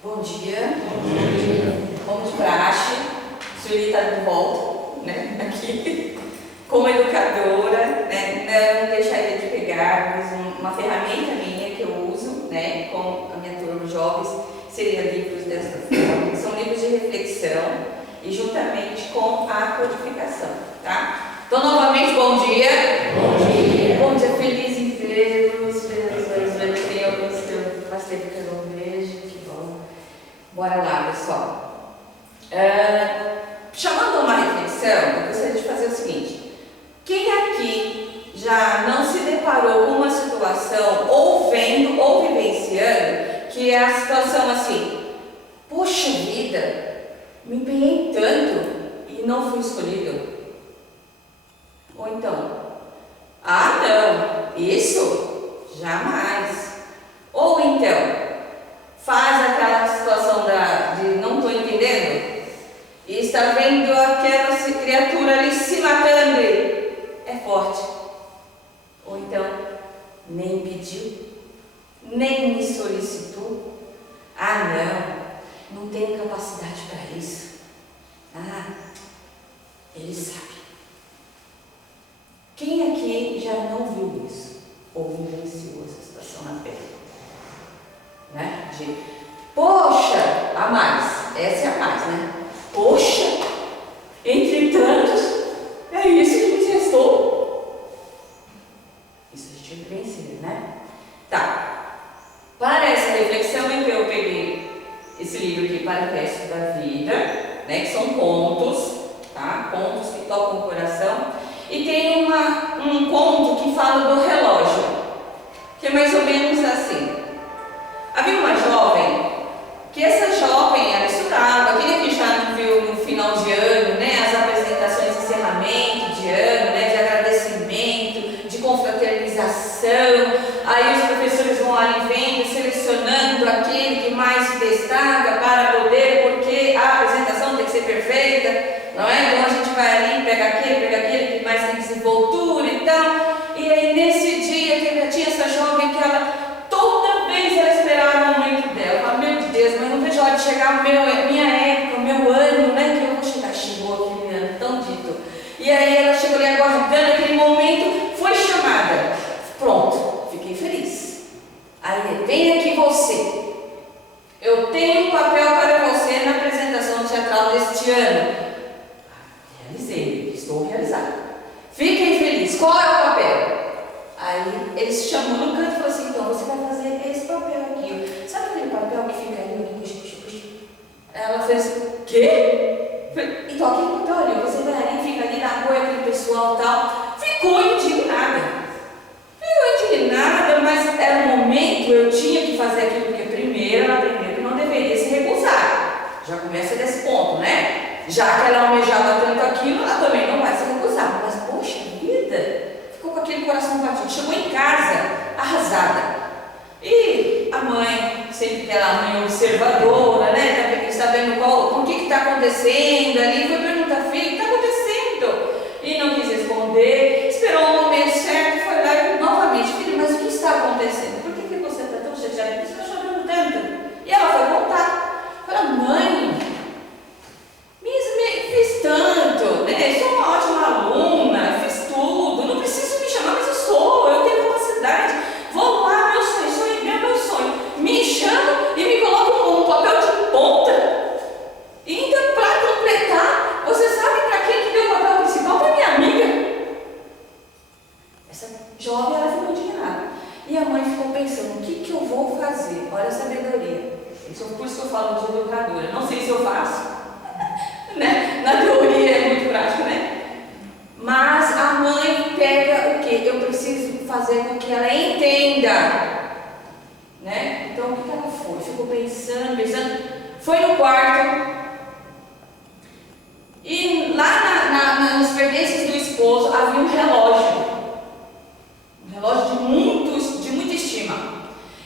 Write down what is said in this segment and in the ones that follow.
Bom dia. Como de praxe, a Sueli está de volta, né, aqui, como educadora, né, não deixaria de pegar uma ferramenta minha que eu uso, né, com a minha turma de jovens, seria livros desta forma. São livros de reflexão e juntamente com a codificação, tá? Então, novamente, bom dia. Bom dia. Bom dia, feliz em vê-los. Tem alguns que faz tempo que eu não vejo, que bom. Bora lá, pessoal. Chamando uma reflexão, eu gostaria de fazer o seguinte: quem aqui já não se deparou com uma situação, ou vendo, ou vivenciando, que é a situação assim, poxa vida, me empenhei tanto e não fui escolhido? Ou então, não, isso jamais. Ou então, faz aquela situação de não estou entendendo e está vendo aquela criatura ali se matando e é forte. Ou então, nem pediu, nem me solicitou. Não tenho capacidade para isso. Ele sabe. Quem aqui já não viu isso? Ou vivenciou essa situação na pele? Né? De, poxa, a mais. Essa é a mais, né? Poxa, entre tantos, é isso que me restou. Isso a gente vivencia, né? Tá. Para essa reflexão, então, eu peguei esse livro aqui, Para o Resto da Vida, né? Que são contos, tá? Contos que tocam o coração. E tem um conto que fala do relógio, que é mais ou menos assim. Havia uma jovem, que essa jovem, ela estudava, quem aqui já não viu no final de ano, né, as apresentações de encerramento de ano, né, de agradecimento, de confraternização, aí os professores vão ali vendo, selecionando aquele que mais se destaca para poder, porque a apresentação tem que ser perfeita, não é? Então a gente vai ali, pega aquele que mais tem desenvoltura e tal, e aí nesse dia que tinha essa jovem que ela, toda vez ela esperava o momento dela, fala, meu Deus, mas não vejo a hora de chegar minha época, o meu ano, né, que eu vou chegar, chegou aquele ano tão dito, e aí ela chegou ali aguardando aquele momento, foi chamada, pronto, fiquei feliz, aí vem aqui você, eu tenho um papel para você na apresentação teatral deste ano. Realizei, estou realizada. Fiquem felizes, qual é o papel? Aí ele se chamou no canto e falou assim, então você vai fazer esse papel aqui. Sabe aquele papel que fica ali? Ela fez assim, quê? Então aquele papel ali, você vai ali, fica ali, dá apoio àquele pessoal e tal. Ficou indignada, mas era um momento, eu tinha que fazer aquilo, porque primeiro ela aprendeu que não deveria se recusar. Já começa desse ponto, né? Já que ela almejava tanto aquilo, ela também não vai se recusar. Mas, poxa vida, ficou com aquele coração batido. Chegou em casa, arrasada. E a mãe, sempre aquela mãe observadora, né? Está vendo por que está acontecendo ali. Foi perguntar, filho, o que está acontecendo? E não quis responder. Esperou o momento certo, foi lá e novamente, filho, mas o que está acontecendo? Por que você está tão chateada? Por que você está chorando tanto? E ela foi contar. Falou, mãe, fiz tanto, né? Sou uma ótima aluna, fiz tudo, não preciso me chamar, mas eu tenho capacidade. Vou lá, meu sonho é meu sonho. Me chama e me coloca um papel de ponta. E então, para completar, você sabe para quem que deu o papel principal? Para minha amiga. Essa jovem, ela ficou indignada. E a mãe ficou pensando, o que eu vou fazer? Olha a sabedoria. Por isso que eu falo de educadora. Não sei se eu faço. Né? Na teoria é muito prático, né? Mas a mãe pega o que? Eu preciso fazer com que ela entenda, né? Então o que ela foi? Ficou pensando, foi no quarto e lá nos pertences do esposo havia um relógio de muita estima.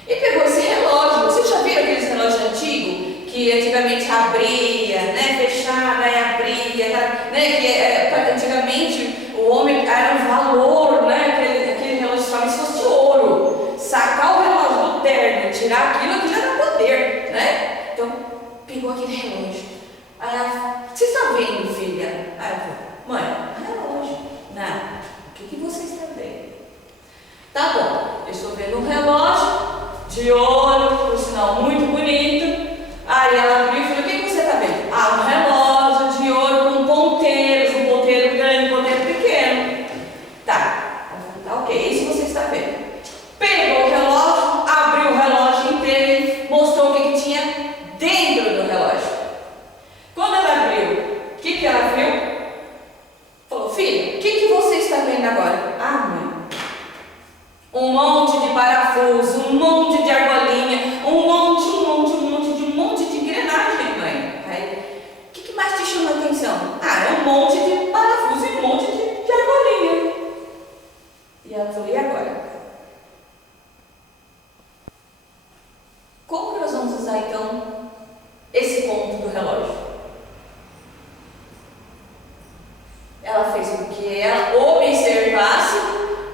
E pegou esse relógio. Vocês já viram aqueles relógios antigos? Que antigamente abria, né, fechava e abria, né, que antigamente o homem era um valor, né, aquele relógio se fosse de ouro, sacar o relógio do terno, tirar aquilo era poder, né, então pegou aquele relógio. Aí ela, você está vendo, filha? Aí eu falei, mãe, relógio. Não, o que você está vendo? Tá bom, eu estou vendo um relógio de ouro, por sinal muito bonito. Aí ela abriu e falou, o que você está vendo? Ah, um relógio de ouro com ponteiros, um ponteiro grande, um ponteiro pequeno. Tá, eu falei, tá ok, isso você está vendo. Pegou o relógio, abriu o relógio inteiro e mostrou o que tinha dentro do relógio. Quando ela abriu, o que ela viu? Falou, filha, o que você está vendo agora? Ah, mãe, um monte de parafuso, um monte de argolinha, um monte de engrenagem, mãe. Aí, o que mais te chama a atenção? Ah, é um monte de parafuso e um monte de argolinha. E ela falou, e agora? Como que nós vamos usar então esse ponto do relógio? Ela fez com que ela observasse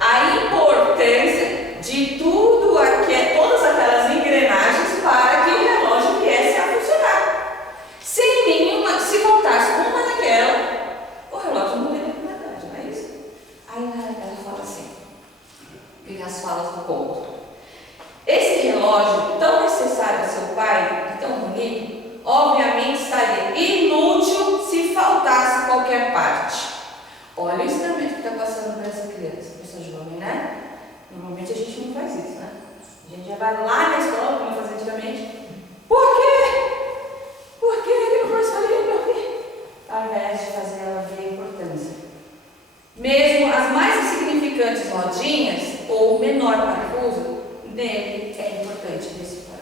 a importância de todas aquelas engrenagens para que o relógio viesse a funcionar. Sem nenhuma, se faltasse uma daquela, o relógio não teria verdade, não é isso? Aí ela fala assim, e as falas do ponto. Esse relógio tão necessário ao seu pai, tão bonito, obviamente estaria inútil se faltasse qualquer parte. Olha o ensinamento que está passando para essa criança, para essa jovem, né? Normalmente a gente não faz isso, né? A gente já vai lá na escola, como eu fazia antigamente. Por quê? Por que ele não faz isso? Ao invés de fazer ela ver a importância. Mesmo as mais insignificantes rodinhas, ou o menor parafuso, nele é importante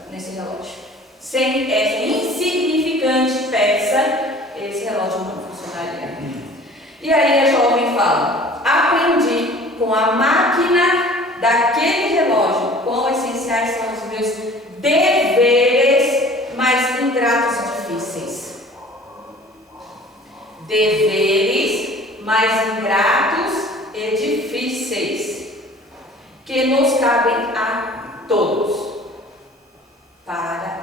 nesse relógio. Sem essa insignificante peça, esse relógio não funcionaria. E aí a jovem fala, aprendi com a máquina daquele relógio quão essenciais são os meus deveres mais ingratos e difíceis. Deveres mais ingratos e difíceis, que nos cabem a todos, para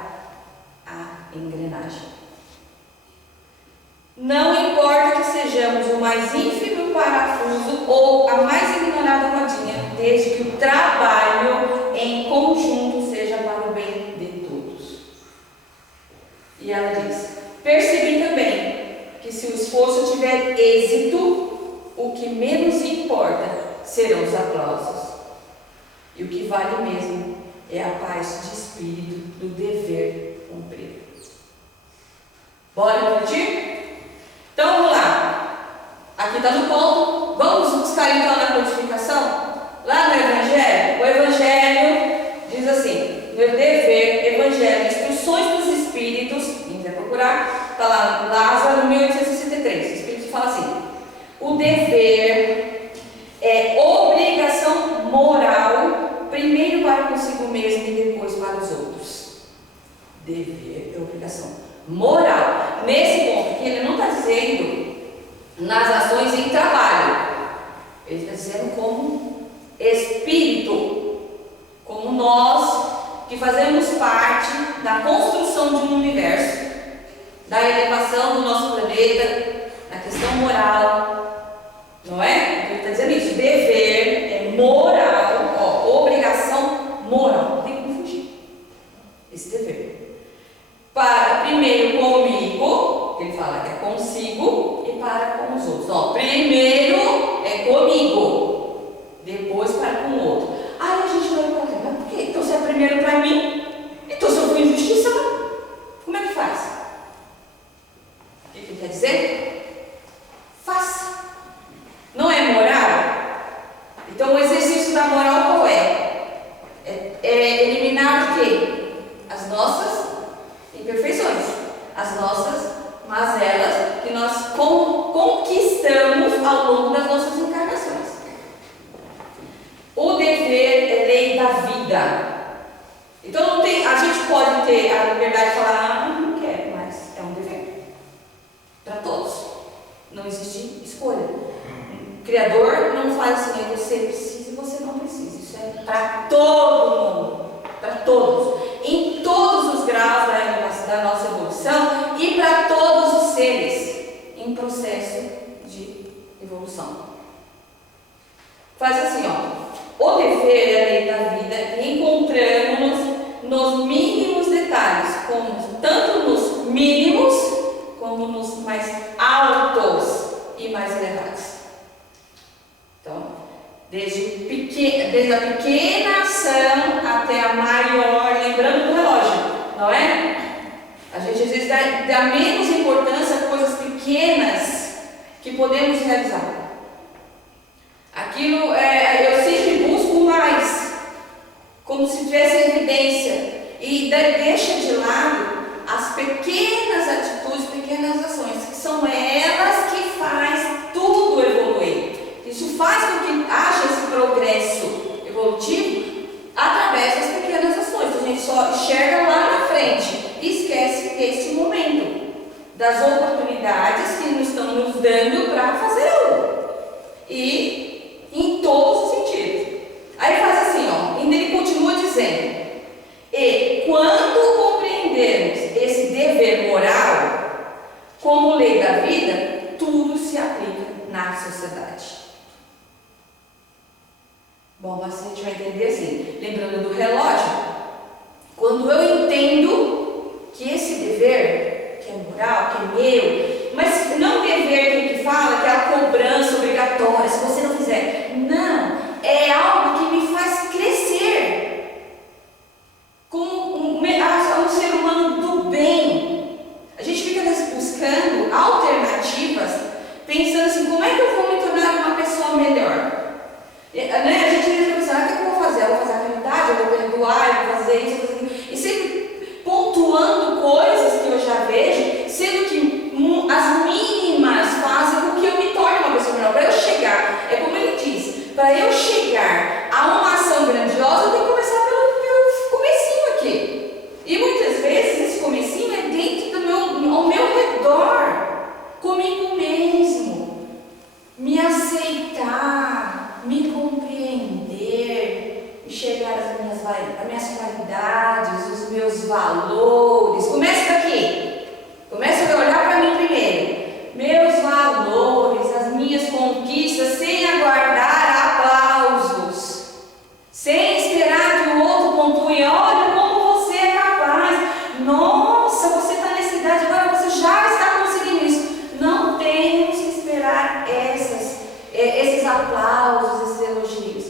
a engrenagem. Não importa que sejamos o mais ínfimo parafuso ou a mais ignorada rodinha, desde que o trabalho em conjunto seja para o bem de todos. E ela diz, percebi também que se o esforço tiver êxito, o que menos importa serão os aplausos. E o que vale mesmo é a paz de espírito do dever cumprido. Bora curtir? Então vamos lá. Aqui está no ponto. Vamos buscar então na codificação? Lá no Evangelho, o Evangelho diz assim: meu dever, Evangelho, Instruções dos Espíritos, quem quiser procurar, está lá, Lázaro, 1863. O Espírito fala assim: o dever é obrigação moral, primeiro para consigo mesmo e depois para os outros. Dever é obrigação moral. Nesse ponto aqui, ele não está dizendo nas ações em trabalho, ele está dizendo como espírito, como nós que fazemos parte da construção de um universo, da elevação do nosso planeta, na questão moral, não é? Ele está dizendo isso, dever é moral, obrigação moral, não tem como fugir esse dever. Para primeiro comigo, ele fala que é consigo, e para com os outros. Primeiro é comigo, depois para com o outro. Aí a gente vai perguntar, mas por quê? Então se é primeiro para mim, então se eu fui injustiçado, como é que faz? O que ele quer dizer? Faça. Não é moral? Então o exercício da moral qual é? É eliminar o quê? As nossas imperfeições, as nossas mazelas que nós conquistamos ao longo das nossas encarnações. O dever é lei da vida. Então a gente pode ter a liberdade de falar, não quero, mas é um dever para todos. Não existe escolha. O Criador não faz assim, você precisa e você não precisa. Isso é para todo mundo, para todos. Em todos os graus da nossa evolução, evolução. Faz assim, ó. O dever é a lei da vida e encontramos-nos nos mínimos detalhes, tanto nos mínimos como nos mais altos e mais elevados. Então, desde a pequena ação até a maior, lembrando do relógio, não é? A gente às vezes dá menos importância a coisas pequenas que podemos realizar. Aquilo, eu sempre busco mais, como se tivesse evidência, e deixa de lado as pequenas atitudes, pequenas ações, que são elas que faz tudo evoluir. Isso faz com que haja esse progresso evolutivo através das pequenas ações. A gente só enxerga lá na frente e esquece desse momento, das oportunidades que nos estão nos dando para fazer algo. E em todos os sentidos. Aí faz assim, ó, e ele continua dizendo: e quando compreendermos esse dever moral como lei da vida, tudo se aplica na sociedade. Bom, mas a gente vai entender assim, lembrando do relógio, quando eu entendo que esse dever, que é moral, que é meu, mas não dever que fala, que é a cobrança obrigatória, se você não fizer. Não, é algo que me faz crescer como um ser humano do bem. A gente fica buscando alternativas, pensando assim, como é que eu vou me tornar uma pessoa melhor? A gente fica pensando, o que eu vou fazer? Eu vou fazer a caridade, eu vou perdoar, eu vou fazer isso, eu vou fazer isso. E sempre pontuando coisas que eu já vejo, sendo que as mínimas fazem com que eu me torne uma pessoa melhor. Para eu chegar, é como ele diz, para eu chegar a uma ação grandiosa, eu tenho que começar pelo comecinho aqui. E muitas vezes esse comecinho é dentro ao meu redor, comigo mesmo. Me aceitar, me compreender, enxergar as minhas qualidades, os meus valores. Começa daqui. Começa a olhar para mim primeiro. Meus valores, as minhas conquistas, sem aguardar aplausos, sem esperar que o outro pontue. Olha como você é capaz. Nossa, você está nessa idade, agora você já está conseguindo isso. Não temos que esperar esses aplausos, esses elogios.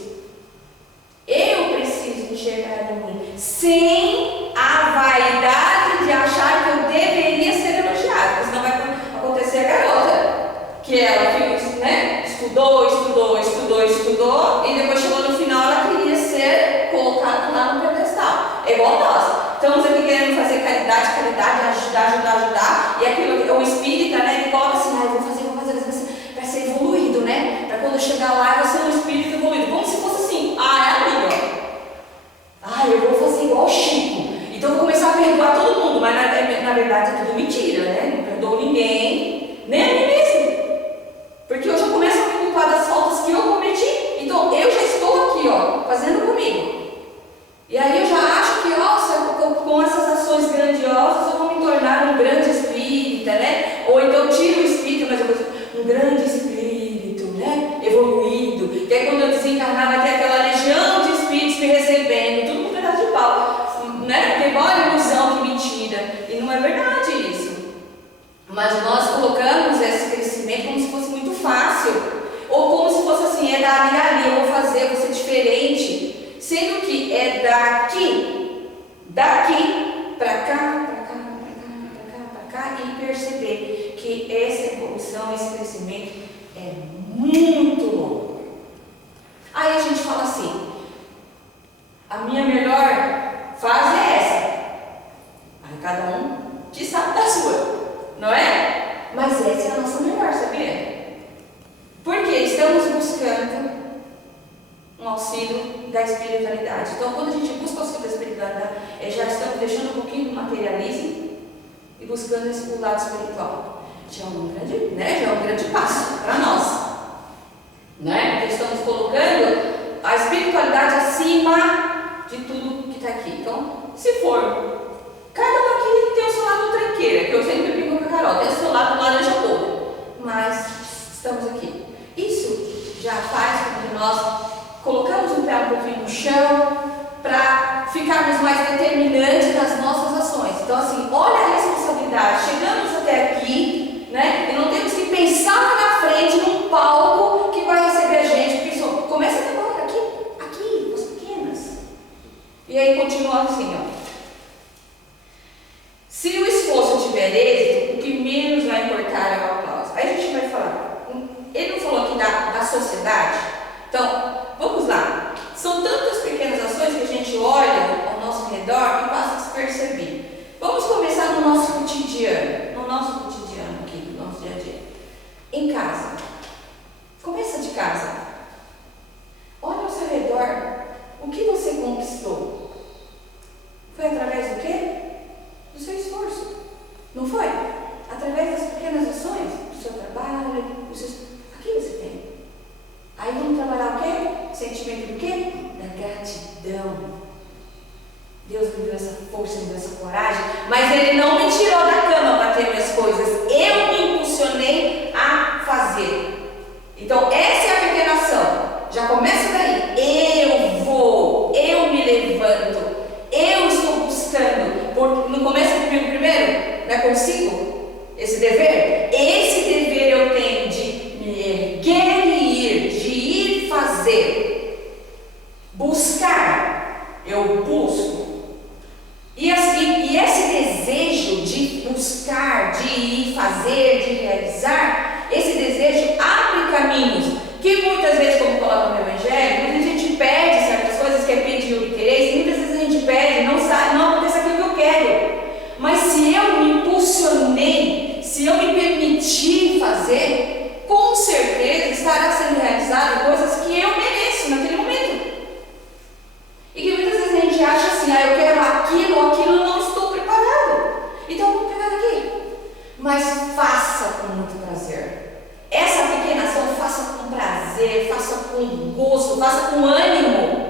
Eu preciso enxergar em mim, sem a vaidade de achar que eu deveria ser elogiada, porque senão vai acontecer a garota, que ela estudou, e depois chegou no final, ela queria ser colocada lá no pedestal. É igual nós. Estamos aqui querendo fazer caridade, ajudar, e aquilo, o espírita, né, ele coloca assim, eu vou fazer para ser evoluído, né? Para quando eu chegar lá, eu ser um espírito evoluído. Como se fosse assim, amiga, eu vou fazer igual o Chico, então eu vou começar a perdoar todo mundo, mas na verdade é tudo mentira, né? Não perdoo ninguém, nem a mim mesmo, porque eu já começo a me culpar das faltas que eu cometi, então eu já estou aqui, fazendo comigo, e aí eu já acho que, com essas ações grandiosas eu vou me tornar um grande espírita, né? Ou então eu tiro o espírito, mas eu vou ser um grande espírito, né? Evoluído, que é quando eu desencarnar vai ter aquela legião de espíritos me recebendo, tudo com um pedaço de pau, né? Porque olha ilusão, que mentira, e não é verdade isso. Mas nós colocamos esse crescimento como se fosse muito fácil, ou como se fosse assim, é dali, eu vou fazer, eu vou ser diferente, sendo que é daqui para cá, e perceber que essa evolução, esse crescimento é muito longo. Aí a gente fala assim, a minha melhor fase é essa. Aí cada um que sabe da sua, não é? Mas essa é a nossa melhor, sabia? Porque estamos buscando um auxílio da espiritualidade. Então, quando a gente busca o auxílio da espiritualidade, já estamos deixando um pouquinho do materialismo e buscando o lado espiritual. Já é um grande passo para nós, né? Porque estamos colocando a espiritualidade acima de tudo que está aqui. Então, se for, cada um aqui tem o seu lado tranqueira, que eu sempre brinco com a Carol, tem o seu lado laranja podre, mas estamos aqui. E tiver êxito, o que menos vai importar é o aplauso. Aí a gente vai falar, ele não falou aqui da sociedade? Então, vamos lá. São tantas pequenas ações que a gente olha ao nosso redor e passa a se perceber. Vamos começar no nosso cotidiano, aqui, no nosso dia a dia. Em casa. Começa de casa. Olha ao seu redor. O que você conquistou? Foi através do quê? Do seu esforço. Não foi? Através das pequenas ações, do seu trabalho, aqui você tem. Aí vamos trabalhar o quê? Sentimento do quê? Da gratidão. Deus me deu essa força, me deu essa coragem, mas Ele não me tirou da cama para ter minhas coisas. Eu me impulsionei a fazer. Então, essa é a pequena ação. Já começa daí. Eu vou, eu me levanto, eu estou buscando. Não começa comigo primeiro? Não é consigo? Esse dever? Esse dever eu tenho de me erguer e ir, de ir fazer. Buscar, eu busco. E esse desejo de buscar, de ir fazer, de realizar, esse desejo abre caminhos que muitas vezes, como coloca no Evangelho, muitas vezes a gente pede certas coisas que é pedir o que querer, e muitas vezes a gente pede, não sabe, não acontece aquilo que eu quero. Mas se eu me impulsionei, se eu me permitir fazer, com certeza estará sendo realizado coisas que eu mereço naquele momento. E que muitas vezes a gente acha assim, eu quero aquilo, não estou preparado. Então vamos pegar daqui. Mas faça com muito prazer. Essa pequena ação faça com prazer, faça com gosto, faça com ânimo.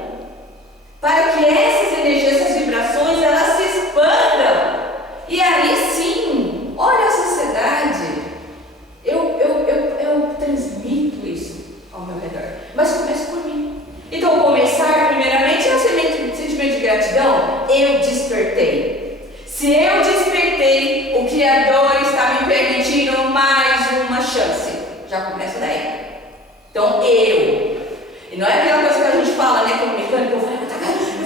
Para que essas energias, essas vibrações, elas se expandam. E aí sim, olha a sociedade. Eu transmito isso ao meu redor. Mas começa por mim. Então, começar primeiramente é o sentimento de gratidão. Eu despertei. Se eu despertei, o Criador está me permitindo mais uma chance. Já começa daí. Então, eu. E não é aquela coisa que a gente fala, né? Como mecânico, eu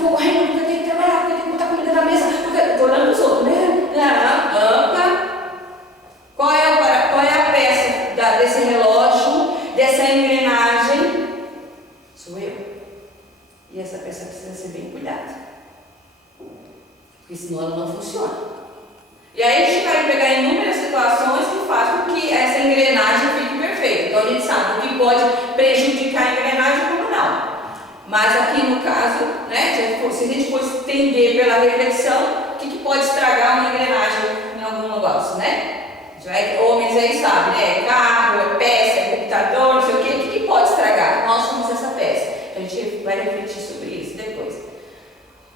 vou correndo, porque eu tenho que trabalhar, porque eu tenho que botar comida na mesa, porque eu estou olhando os outros, né? Qual é a peça desse relógio, dessa engrenagem? Sou eu. E essa peça precisa ser bem cuidada. Porque senão ela não funciona. E aí a gente vai pegar inúmeras situações que fazem com que essa engrenagem fique perfeita. Então a gente sabe o que pode prejudicar a engrenagem e como não. Mas aqui no caso, né, se a gente for entender pela reflexão, o que pode estragar uma engrenagem em algum negócio, né? Homens aí sabem, né? Carro, é peça, é computador, não sei o quê. O que pode estragar? Nós somos essa peça. A gente vai refletir sobre isso depois.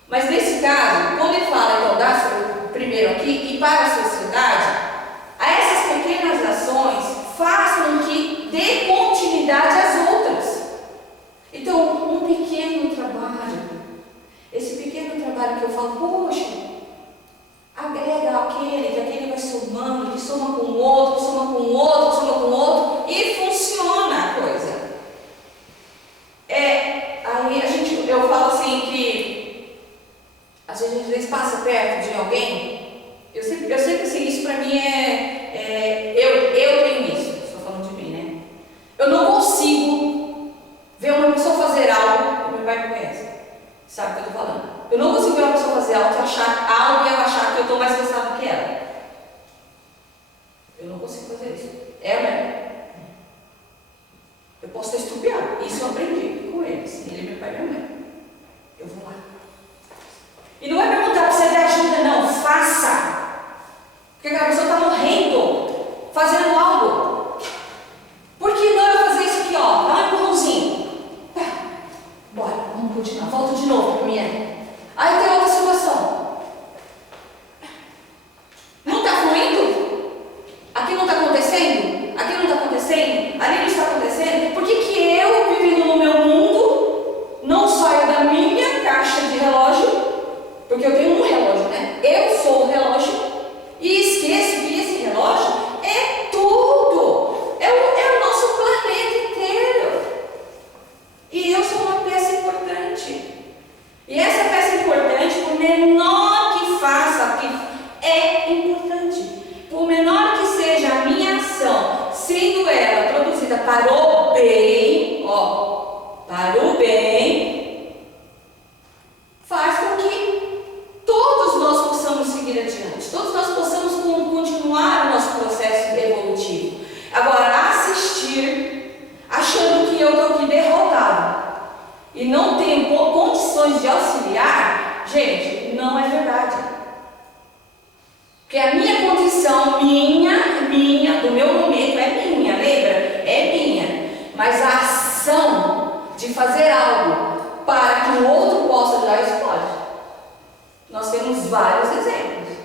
Mas nesse caso, quando ele fala então primeiro aqui e para a sociedade, essas pequenas ações façam que dê continuidade às outras. Então, um pequeno trabalho, esse pequeno trabalho que eu falo, poxa, agrega aquele, que aquele vai somando, que soma com o outro, que soma com o outro, que soma com o outro, e funciona a coisa. Aí eu falo assim que às vezes passa perto de alguém, eu sempre assim, isso pra mim eu tenho isso, estou falando de mim, né? Eu não consigo ver uma pessoa fazer algo, meu pai me conhece, sabe o que eu estou falando? Eu não consigo ver uma pessoa fazer algo e ela achar que eu estou mais cansado que ela. Eu não consigo fazer isso. Né? Eu posso estar estupiado. Isso eu aprendi com eles. Ele é meu pai e minha mãe. Eu vou lá. E não é perguntar para você ter ajuda, não. Faça. Porque aquela pessoa está morrendo, fazendo algo. Por que não eu fazer isso aqui, ó? Dá um empurrãozinho. Bora, vamos continuar. Volta de novo para minha. Aí tem outra situação. Não está fluindo? Aqui não está acontecendo? Aqui não está acontecendo? Ali não está acontecendo? Por que eu, vivendo no meu mundo, não saio da minha caixa de relógio? Porque eu tenho um relógio, né? Eu sou o relógio e esqueço que esse relógio é tudo. para o bem, ó, para o bem, faz com que todos nós possamos seguir adiante, todos nós possamos continuar o nosso processo evolutivo. Agora, assistir, achando que eu estou aqui derrotado e não tenho condições de auxiliar, gente, não é verdade. Porque a minha condição, minha, do meu momento é minha, lembra? É minha. Mas a ação de fazer algo para que o outro possa ajudar, isso pode. Nós temos vários exemplos.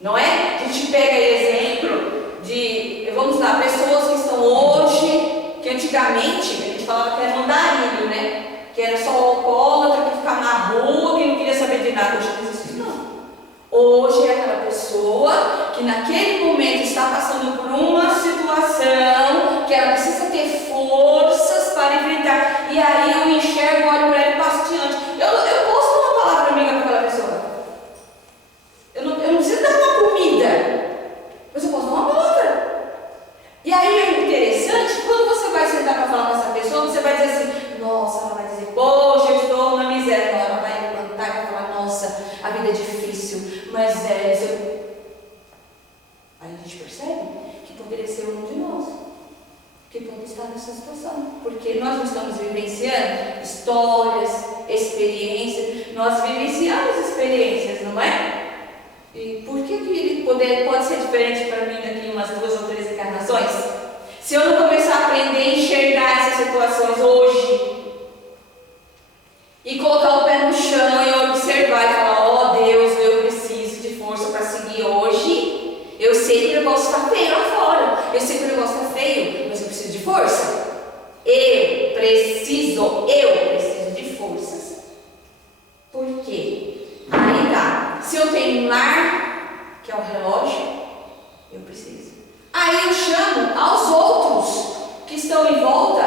Não é? A gente pega exemplo de, vamos lá, pessoas que estão hoje, que antigamente a gente falava que era mandarilho, né? Que era só alcoólatra, que ficava na rua, que não queria saber de nada. Hoje não existe isso, não. Hoje é aquela pessoa que naquele momento está passando por uma situação que ela precisa ter forças para enfrentar. E aí eu enxergo, olho para ela e passo adiante. Eu posso dar uma palavra amiga para aquela pessoa. Eu não preciso dar uma comida, mas eu posso dar uma palavra. E aí é interessante, quando você vai sentar para falar com essa pessoa, você vai dizer assim, nossa, ela vai dizer, poxa, eu estou na miséria. Não, ela vai levantar e vai falar, nossa, a vida é difícil, mas Aí a gente percebe que poderia ser um de nós, que pode estar nessa situação, porque nós não estamos vivenciando histórias, experiências, nós vivenciamos experiências, não é? E por que ele pode ser diferente para mim daqui umas 2 ou 3 encarnações? Se eu não começar a aprender a enxergar essas situações hoje e colocar o pé no chão e observar e falar, ó Deus, eu preciso de força para seguir hoje. Eu sei que o negócio está feio lá fora, eu sei que o negócio está feio, mas eu preciso de força. Eu preciso de forças. Por quê? Aí tá, se eu tenho um lar, que é o relógio, eu preciso. Aí eu chamo aos outros que estão em volta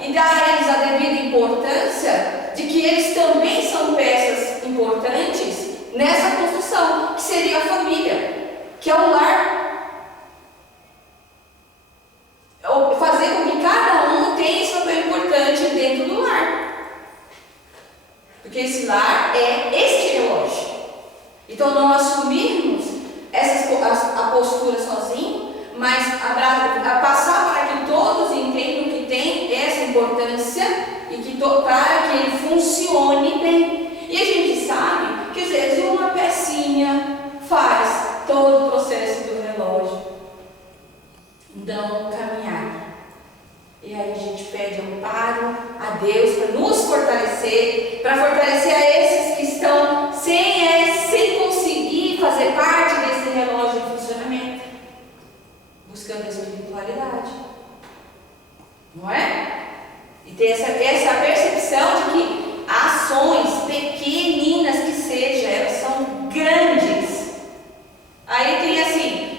e dá a eles a devida importância de que eles também são peças importantes nessa construção, que seria a família, que é o lar. Fazer com que cada um tenha seu papel importante dentro do lar. Porque esse lar é este relógio. Então não assumirmos a postura sozinho, mas passar para que todos entendam que tem essa importância e que para que ele funcione bem. E a gente sabe que às vezes uma pecinha faz todo o processo do relógio. Então, caminhar. E aí a gente pede amparo a Deus para nos fortalecer, para fortalecer a esses que estão sem conseguir fazer parte desse relógio de funcionamento, buscando a espiritualidade. Não é? E ter essa percepção de que ações pequeninas que sejam, elas são grandes. Aí tem assim,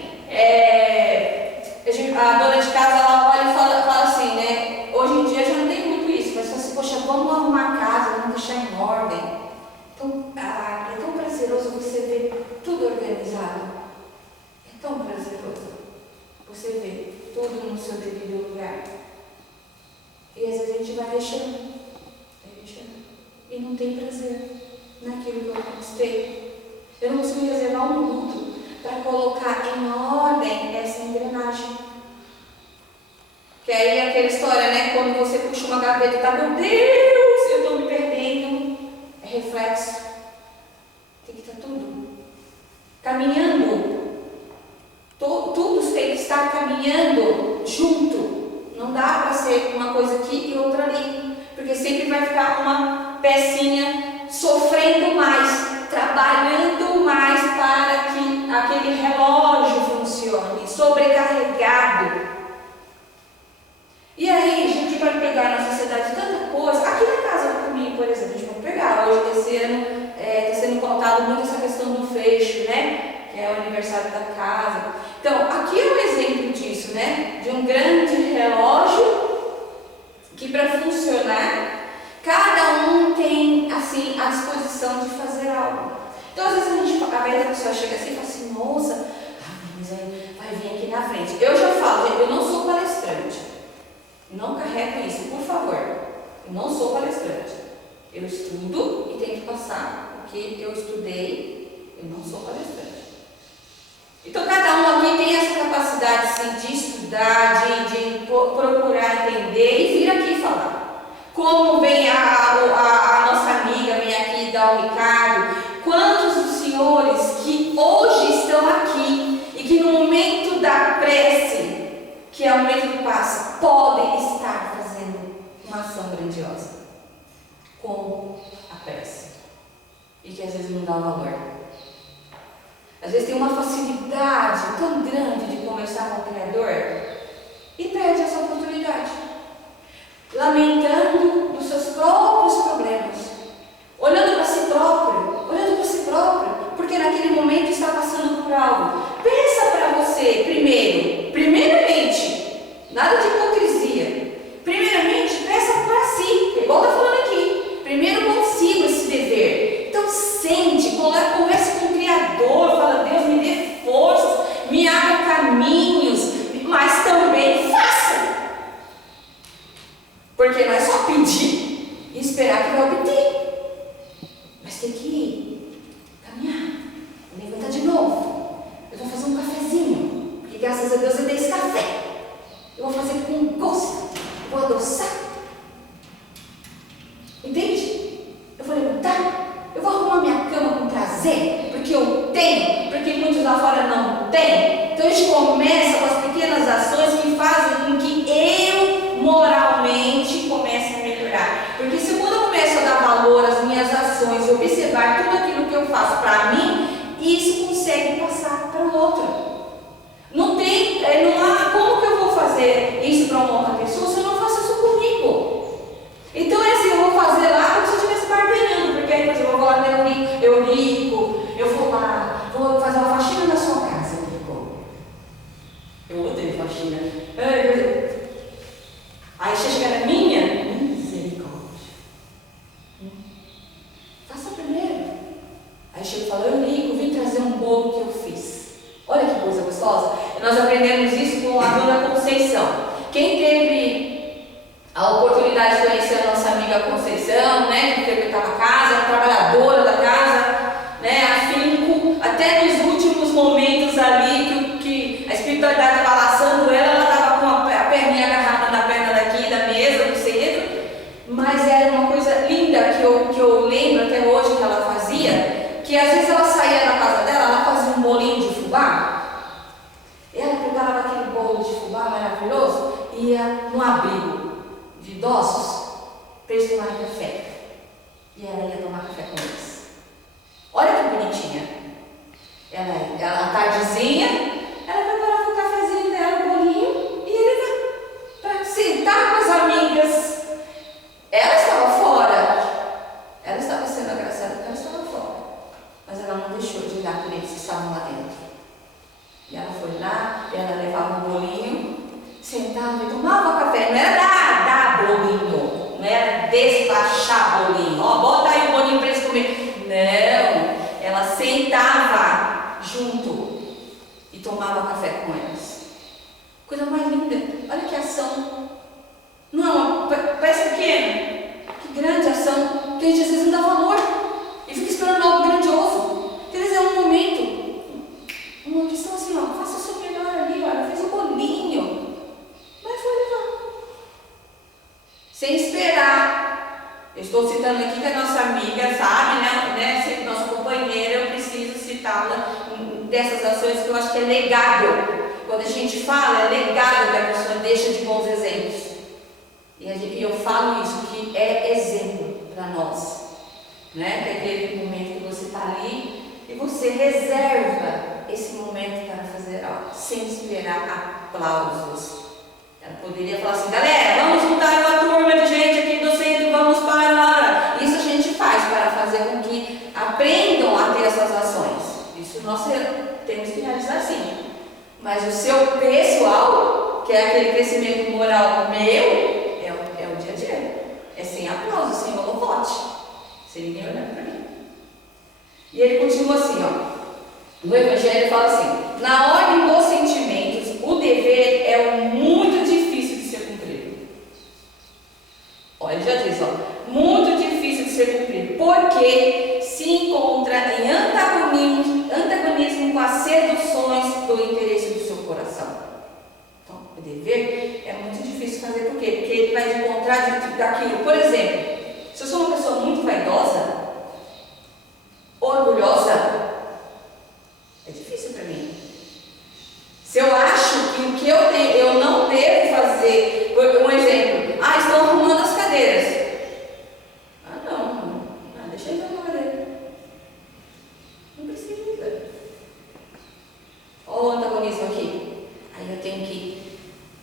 a dona de casa ela olha e fala assim, né? Hoje em dia já não tem muito isso, mas fala assim, poxa, vamos arrumar a casa, vamos deixar em ordem. Então, é tão prazeroso você ver tudo organizado. É tão prazeroso você ver tudo no seu devido lugar. E às vezes a gente vai deixando. E não tem prazer naquilo que eu conquistei. Eu não consigo reservar um minuto para colocar em ordem essa engrenagem. Que aí é aquela história, né? Quando você puxa uma gaveta e tá, meu Deus, eu estou me perdendo. É reflexo. Tem que estar tudo caminhando. Tudo tem que estar caminhando junto. Não dá para ser uma coisa aqui e outra ali. Porque sempre vai ficar uma pecinha sofrendo mais, trabalhando mais para que aquele relógio funcione, sobrecarregado. E aí, a gente pode pegar na sociedade tanta coisa. Aqui na casa comigo, por exemplo, a gente pode pegar. Hoje, esse ano, está sendo pautado muito essa questão do fecho, né? Que é o aniversário da casa. Então, aqui é um exemplo disso, né? De um grande relógio que, para funcionar, cada um tem, assim, a disposição de fazer algo. Então, às vezes, a pessoa chega assim e fala assim, nossa, mas vai vir aqui na frente. Eu já falo, eu não sou palestrante. Não carrego isso, por favor. Eu não sou palestrante. Eu estudo e tenho que passar o que eu estudei. Eu não sou palestrante. Então, cada um aqui tem essa capacidade sim, de estudar, de procurar entender e vir aqui falar. Como vem a nossa amiga, vem aqui dar o Ricardo. Quantos dos senhores que hoje estão aqui e que no momento da prece, que é o momento do passe, podem estar fazendo uma ação grandiosa, como a prece, e que às vezes não dá valor. Às vezes tem uma facilidade tão grande de conversar com o Criador e perde essa oportunidade, lamentando dos seus próprios problemas, olhando para si próprio, porque naquele momento está passando por algo. Pensa para você primeiramente, nada de hipocrisia. Primeiramente, peça para si, igual está falando aqui. Primeiro consigo esse dever. Então sente, converse com o Criador, fala: Deus, me dê forças, me abra caminhos, mas também faça. Porque não é só pedir e esperar que vai obter. Mas tem que caminhar, levantar de novo. Eu vou fazer um cafezinho, porque graças a Deus eu dei esse café. Eu vou fazer com gosto, eu vou adoçar. Entende? Eu vou levantar, eu vou arrumar minha cama com prazer, porque eu tenho, porque muitos lá fora não têm. Então a gente começa com as pequenas ações que fazem com que eu moralmente comece a melhorar. Porque se quando eu começo a dar valor às minhas ações e observar tudo aquilo que eu faço para mim, isso consegue passar para o outro. Não há como que eu vou fazer isso para uma outra pessoa se eu não faço isso comigo. Então é assim, eu vou fazer lá como se eu estivesse barbeando, porque aí, por exemplo, eu vou lá no Eurico, eu vou lá, vou fazer uma faxina na sua casa, Eurico. Eu odeio faxina. Aí chega na minha, misericórdia. Faça primeiro. Aí chega e fala: Eurico, vim trazer um bolo que eu fiz. Olha que coisa gostosa. E nós aprendemos isso com a dona Conceição. Quem teve a oportunidade de conhecer a nossa amiga Conceição, né, que frequentava a casa, trabalhadora da casa, né, afinco, até nos últimos momentos ali que a espiritualidade estava laçando ela estava com a perninha agarrada na perna daqui da mesa, do centro, mas era uma coisa linda que eu lembro até hoje que ela fazia, que às vezes ela saía da casa dela, ela fazia um bolinho de fubá. Ela preparava aquele bolo de fubá maravilhoso e ia no abrigo de idosos para eles tomarem café. E ela ia tomar café com eles. Olha que bonitinha. Ela à tardezinha, ela preparava o cafezinho dela, o bolinho, e ia levar para sentar com as amigas. Ela estava fora. Ela estava sendo agraciada porque ela estava fora. Mas ela não deixou de olhar por eles que estavam lá dentro. E ela foi lá, e ela levava o bolinho, sentava e tomava café. Não era dar bolinho, não era despachar bolinho. Ó, bota aí o bolinho para eles comerem. Não, ela sentava junto e tomava café com eles. Coisa mais linda. Olha que ação. Não, parece pequeno. Que grande ação, que a gente às vezes não dá valor e fica esperando algo grandioso. Quer dizer, é um momento, uma questão assim, ó, faça o seu melhor ali, olha, fez um bolinho, mas foi levar. Sem esperar. Eu estou citando aqui que a nossa amiga sabe, né, sempre nossa companheira, eu preciso citá-la dessas ações que eu acho que é legado. Quando a gente fala, é legado que a pessoa deixa de bons exemplos. E eu falo isso, que é exemplo para nós, né? Que é aquele momento que você está ali e você reserva esse momento para fazer algo, sem esperar aplausos. Ela poderia falar assim: galera, vamos juntar uma turma de gente aqui do centro, vamos para. Isso a gente faz para fazer com que aprendam a ter essas ações. Isso nós temos que realizar sim. Mas o seu pessoal, que é aquele crescimento moral meu, é o dia a dia. É sem aplauso, sem holofote, sem ninguém olhando para mim. E ele continua assim, ó. No Evangelho ele fala assim: na ordem dos sentimentos, o dever é muito difícil de ser cumprido. já disse, ó, muito difícil de ser cumprido, porque se encontra em antagonismo com as seduções do interesse do seu coração. Então, o dever é muito difícil fazer, por quê? Porque ele vai encontrar daquilo. Por exemplo, se eu sou uma pessoa muito vaidosa, orgulhosa, é difícil para mim. Se eu acho que o que eu tenho, eu não devo fazer, um exemplo, estão arrumando as cadeiras. Não, deixa eu arrumar a cadeira. Não precisa. Olha o antagonismo aqui. Aí eu tenho que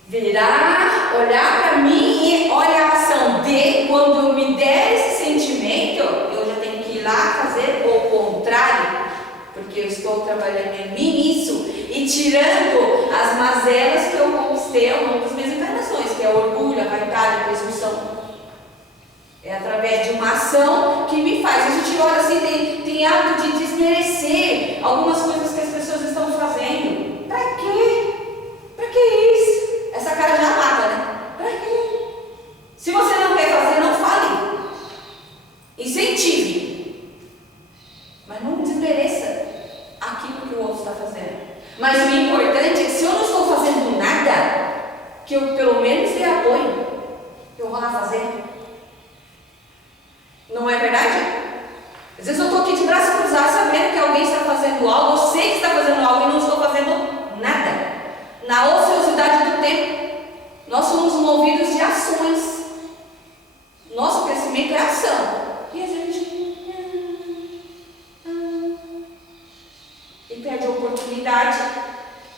virar, olhar para mim e olhar a ação de, quando eu me der esse sentimento, eu já tenho que ir lá fazer o contrário, porque eu estou trabalhando em mim isso e tirando as mazelas que eu conquistei ao longo das minhas encarnações, que é o orgulho, a vaidade, a presunção. É através de uma ação que me faz. A gente olha assim, tem hábito de desmerecer algumas coisas que as pessoas estão fazendo. Pra quê? Pra que isso? Essa cara já mata, né? Pra quê? Se você não quer fazer, não fale. Incentive. Mas não desmereça aquilo que o outro está fazendo. Mas o importante é que se eu não estou fazendo nada, que eu pelo menos dê apoio. Que eu vou lá fazer. Não é verdade? Às vezes eu estou aqui de braço cruzado sabendo que alguém está fazendo algo, eu sei que está fazendo algo e não estou fazendo nada. Na ociosidade do tempo, nós somos movidos de ações. Nosso crescimento é ação. E a gente perde a oportunidade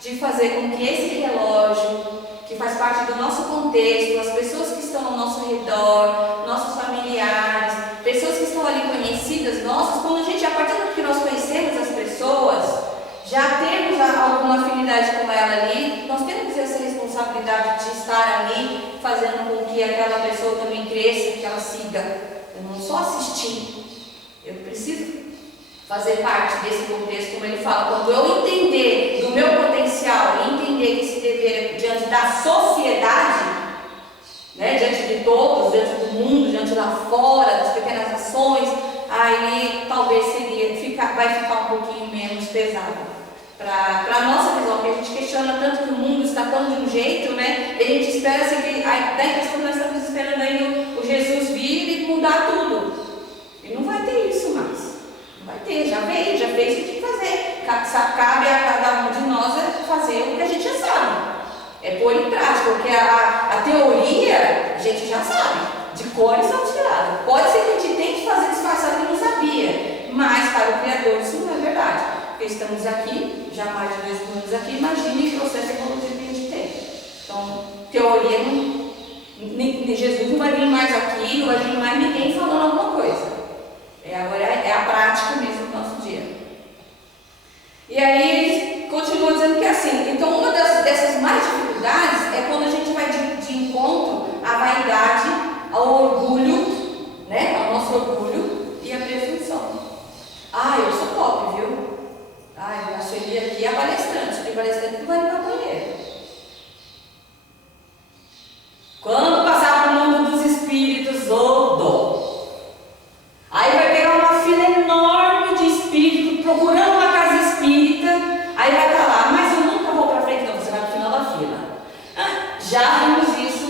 de fazer com que esse relógio, que faz parte do nosso contexto, as pessoas que estão ao nosso redor, nossos familiares, pessoas que estão ali conhecidas nossas, quando a gente, a partir do que nós conhecemos as pessoas, já temos alguma afinidade com ela ali, nós temos essa responsabilidade de estar ali, fazendo com que aquela pessoa também cresça, que ela siga. Eu não só assistir, eu preciso fazer parte desse contexto, como ele fala, quando eu entender do meu potencial e entender que esse dever é diante da sociedade, né, diante de todos, diante do mundo, diante lá fora, das pequenas ações, aí talvez vai ficar um pouquinho menos pesado. Para a nossa visão, que a gente questiona tanto que o mundo está tão de um jeito, né? E a gente espera assim, daí que nós estamos esperando aí o Jesus vir e mudar tudo. E não vai ter isso mais. Não vai ter, já veio, já fez o que tem que fazer. Cabe a cada um de nós fazer o que a gente já sabe. É pôr em prática, porque a teoria a gente já sabe, de cor e salteado. Pode ser que a gente tente fazer disfarçar que não sabia, mas para o Criador isso não é verdade. Porque estamos aqui, já há mais de 2 mil anos aqui, imagine o processo evolutivo que a gente tem. Então, teoria Jesus não vai vir mais aqui, não vai vir mais ninguém falando alguma coisa. Agora é a prática mesmo do nosso dia. E aí ele continua dizendo que é assim. Então, uma dessas mais dificuldades é quando a gente vai de encontro à vaidade, ao orgulho, né? Ao nosso orgulho e à presunção. Eu sou top, viu? Eu cheguei aqui a palestrante. Tem palestrante que não vai limpar banheiro. Quando passar para o mundo dos espíritos, dó. Aí vai pegar uma fila enorme de espíritos procurando uma casa espírita. Aí vai estar lá, mas eu nunca vou para frente, não. Você vai para o final da fila. Já vimos isso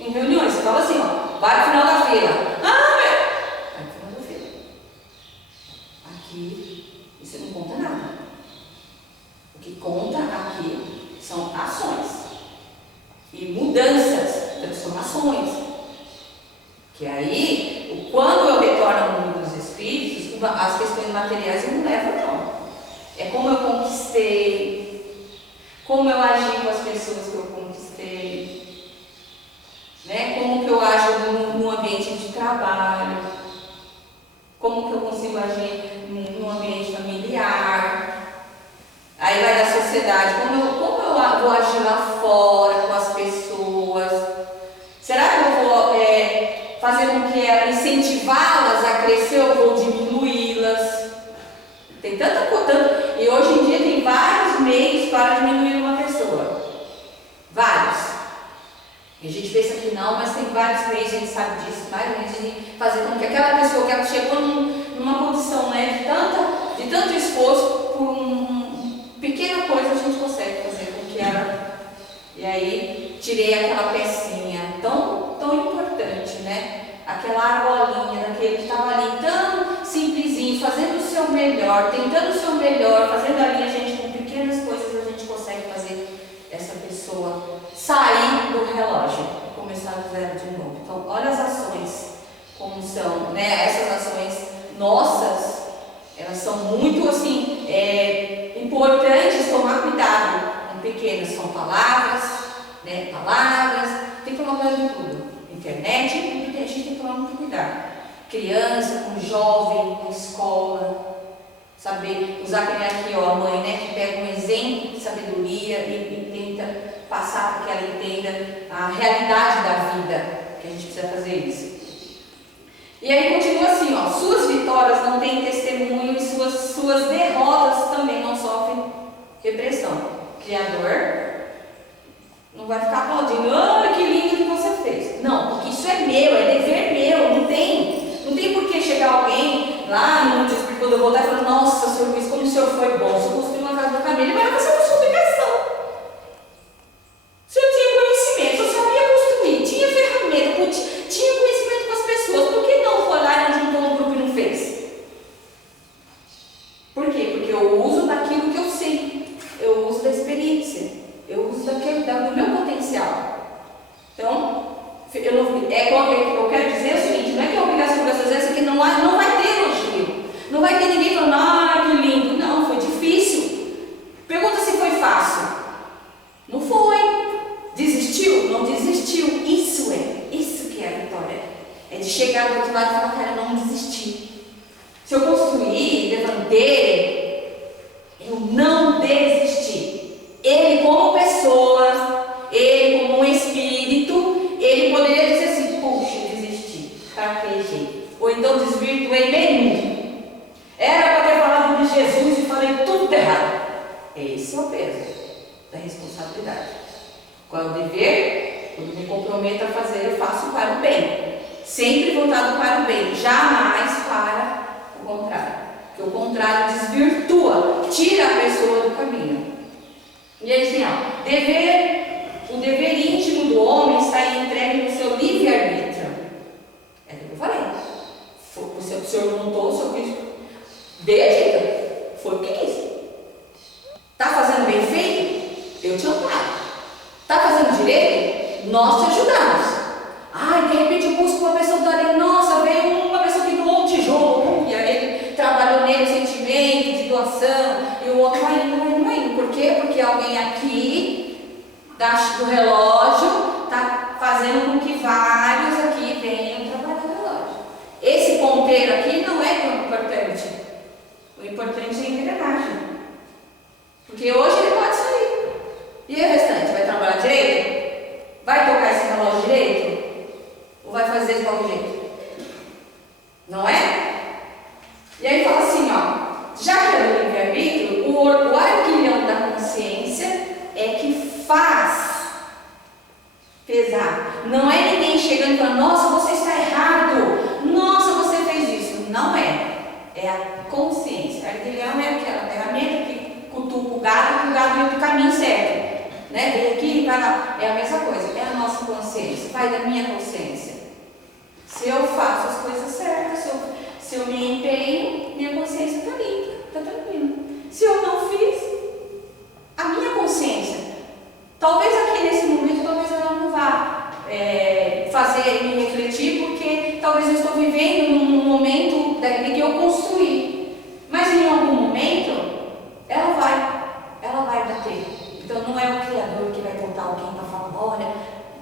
em reuniões. Você fala assim, vai para o final da fila. Vai para o final da fila. Aqui, isso não conta nada. O que conta aqui são ações e mudanças, transformações. Que aí, quando eu retorno ao mundo dos espíritos, as questões materiais eu não levo, não. É como eu conquistei, como eu agi com as pessoas que eu conquistei, né? Como que eu ajo no ambiente de trabalho, como que eu consigo agir no ambiente familiar. Aí vai da sociedade, como eu vou agir lá fora com as pessoas. Será que eu vou fazer com que incentivá-las a crescer ou vou diminuí-las? Tem tanta coisa, e hoje em dia tem vários meios para diminuir uma pessoa. Vários. E a gente pensa que não, mas tem vários vários meios, a gente sabe disso, vários meios de fazer com que aquela pessoa que ela chegou numa condição, né, de tanto esforço, por uma pequena coisa a gente consegue fazer com que ela. E aí tirei aquela pecinha tão importante, né? Aquela argolinha daquele que estava ali tão simplesinho, fazendo o seu melhor, tentando o seu melhor, fazendo ali a gente com pequenas coisas a gente consegue fazer essa pessoa sair do relógio e começar do zero de novo. Então, olha as ações como são, né? Essas ações nossas, elas são muito assim importantes. Tomar cuidado. Pequenas são palavras, né? Palavras, tem que tomar cuidado de tudo. Internet, tudo a gente tem que tomar muito cuidado. Criança, com jovem, com escola, saber usar aquele aqui, ó, a mãe, né? Que pega um exemplo de sabedoria e tenta passar para que ela entenda a realidade da vida, que a gente precisa fazer isso. E aí continua assim, ó, suas vitórias não têm testemunho e suas derrotas também não sofrem repressão. Criador não vai ficar aplaudindo, que lindo que você fez. Não, porque isso é meu, é dever meu, não tem por que chegar alguém lá no mundo espírito quando eu voltar e falar, nossa, Senhor Luiz, como o Senhor foi bom, o Senhor construiu uma casa do caminho, ele vai fazer uma suplicação. Se eu tinha conhecimento, se eu sabia construir, tinha ferramenta, tinha conhecimento com as pessoas, por que não foi lá e juntou um grupo e não fez? Por quê? Porque eu uso daquilo que eu sei, eu uso da experiência, eu uso do meu potencial. Então, eu quero dizer o seguinte, não é que é obrigação dessas vezes que não vai ter elogio, não vai ter ninguém falando, que lindo. Não, foi difícil. Pergunta se foi fácil. Não foi. Desistiu? Não desistiu. Isso que é a vitória. É de chegar do outro lado e falar, cara, eu não desisti. Se eu construir, levantei, eu não desisti. Ele como pessoa, ele como um espírito, ele poderia dizer assim, puxa, desisti, fraquejei. Ou então desvirtuei nenhum. Era para ter falado de Jesus e falei tudo errado. Esse é o peso da responsabilidade. Qual é o dever? Quando me comprometo a fazer, eu faço para o bem. Sempre voltado para o bem, jamais para o contrário. Porque o contrário desvirtua, tira a pessoa do caminho. E aí assim, ó, o dever íntimo do homem está entregue no seu livre-arbítrio. É o que eu falei. O senhor montou o seu vídeo, dê a dica, foi o que quis. Está fazendo bem feito? Eu te amparo. Está fazendo direito? Nós te ajudamos. De repente eu busco uma pessoa ali, nossa, veio uma pessoa que doou um tijolo, e aí ele trabalhou nele o sentimento de doação, e o outro vai indo. Por quê? Porque alguém aqui do relógio está fazendo com que vários aqui venham trabalhar no relógio. Esse ponteiro aqui não é tão importante. O importante é a engrenagem. Porque hoje ele pode sair. E o restante? Vai trabalhar direito? Vai tocar esse relógio direito? Ou vai fazer de qualquer jeito? Não é? E aí fala assim, ó, já que é o livre-arbítrio, o arquilhão da consciência é que faz pesar. Não é ninguém chegando e falando, nossa, você está errado, nossa, você fez isso. Não é. É a consciência. A arquilhão é aquela ferramenta que cutuca o gado ia para o caminho certo. Né? Vem aqui e vai lá. É a mesma coisa, é a nossa consciência, vai da minha consciência. Se eu faço as coisas certas, se eu me empenho, minha consciência está limpa, está tranquila. Se eu não fiz, a minha consciência, talvez aqui nesse momento, talvez ela não vá fazer me refletir, porque talvez eu estou vivendo num momento que eu construí. Mas em algum momento, ela vai bater. Então não é o Criador que vai contar alguém para falar, olha,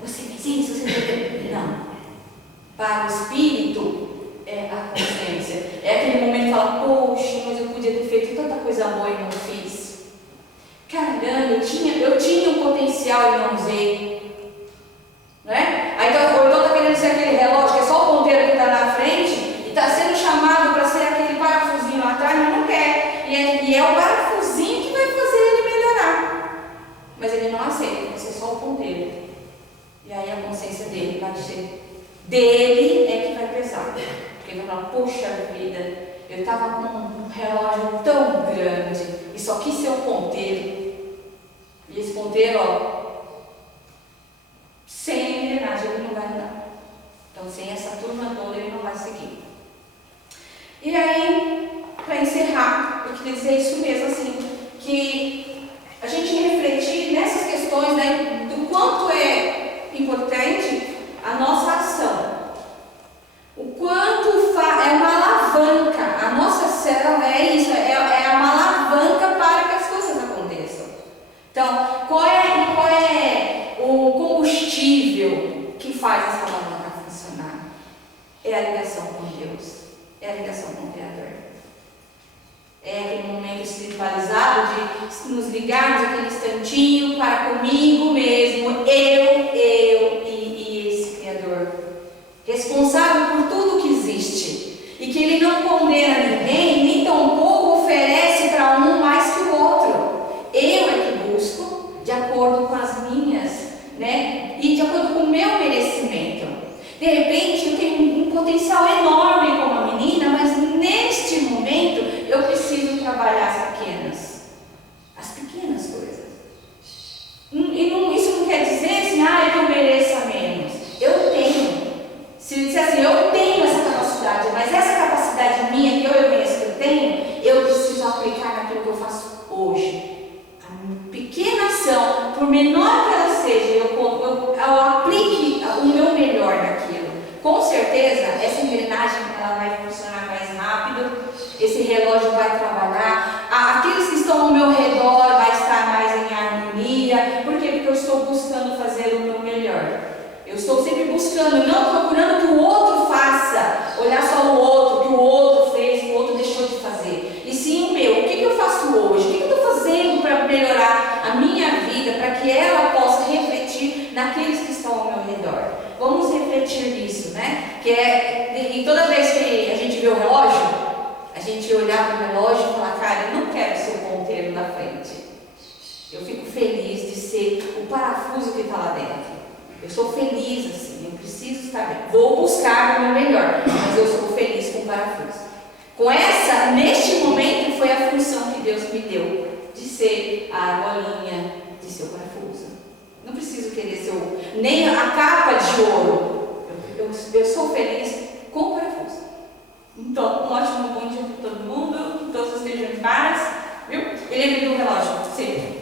você fez isso, você fez. Não. Para o espírito é a consciência. É aquele momento que fala, poxa, mas eu podia ter feito tanta coisa boa e não fiz. Caramba, eu tinha um potencial e não usei. Não é? Aí então está querendo ser aquele relógio que é só o ponteiro que está na frente e está sendo chamado para ser aquele parafusinho lá atrás, mas não quer. E é o parafusinho que vai fazer ele melhorar. Mas ele não aceita, vai ser só o ponteiro. E aí a consciência dele vai ser dele é que vai pesar. Porque ele vai falar, poxa vida, eu estava com um relógio tão grande e só quis ser um ponteiro. E esse ponteiro, sem engrenagem ele não vai andar. Então, sem essa turma toda ele não vai seguir. E aí, para encerrar, eu queria dizer isso mesmo, assim, que a gente refletir nessas questões, né, do quanto é importante a nossa ação. O quanto é uma alavanca, a nossa ação é isso, é uma alavanca para que as coisas aconteçam. Então, qual é o combustível que faz essa alavanca funcionar? É a ligação com Deus, é a ligação com o Criador. É aquele momento espiritualizado de nos ligarmos aquele instantinho para comigo mesmo, eu e esse Criador, responsável por tudo que existe, e que Ele não condena ninguém, nem tampouco oferece para um mais que o outro. Eu é que busco de acordo com as minhas, né, e de acordo com o meu merecimento. De repente eu tenho um potencial enorme como a menina, mas neste momento eu preciso trabalhar as pequenas coisas. Isso não quer dizer assim, que eu mereça menos. Eu tenho. Se eu disser assim, eu tenho essa capacidade, mas essa capacidade minha que eu reconheço que eu tenho, eu preciso aplicar naquilo que eu faço hoje. A pequena ação, por menor que ela seja, eu aplique o meu melhor naquilo. Com certeza, essa engrenagem ela vai funcionar mais rápido, esse relógio vai trabalhar, aqueles que estão ao meu redor vai estar mais em harmonia. Por quê? Porque eu estou buscando fazer o meu melhor. Eu estou sempre buscando, não procurando que o outro faça, olhar só o outro, que o outro fez, que o outro deixou de fazer. E sim o meu, o que eu faço hoje? O que eu estou fazendo para melhorar a minha vida, para que ela possa refletir naqueles que estão ao meu redor? Vamos refletir nisso, né? E toda vez que a gente vê o relógio, a gente olhar para o relógio e falar, cara, eu não quero ser o ponteiro na frente. Eu fico feliz de ser o parafuso que está lá dentro. Eu sou feliz assim, eu preciso estar bem. Vou buscar o meu melhor, mas eu sou feliz com o parafuso. Neste momento foi a função que Deus me deu, de ser a argolinha, de ser o parafuso. Não preciso querer ser nem a capa de ouro. Eu sou feliz com o parafuso. Então, um ótimo bom dia para todo mundo, que todos estejam em paz, viu? E lembre do relógio, sempre.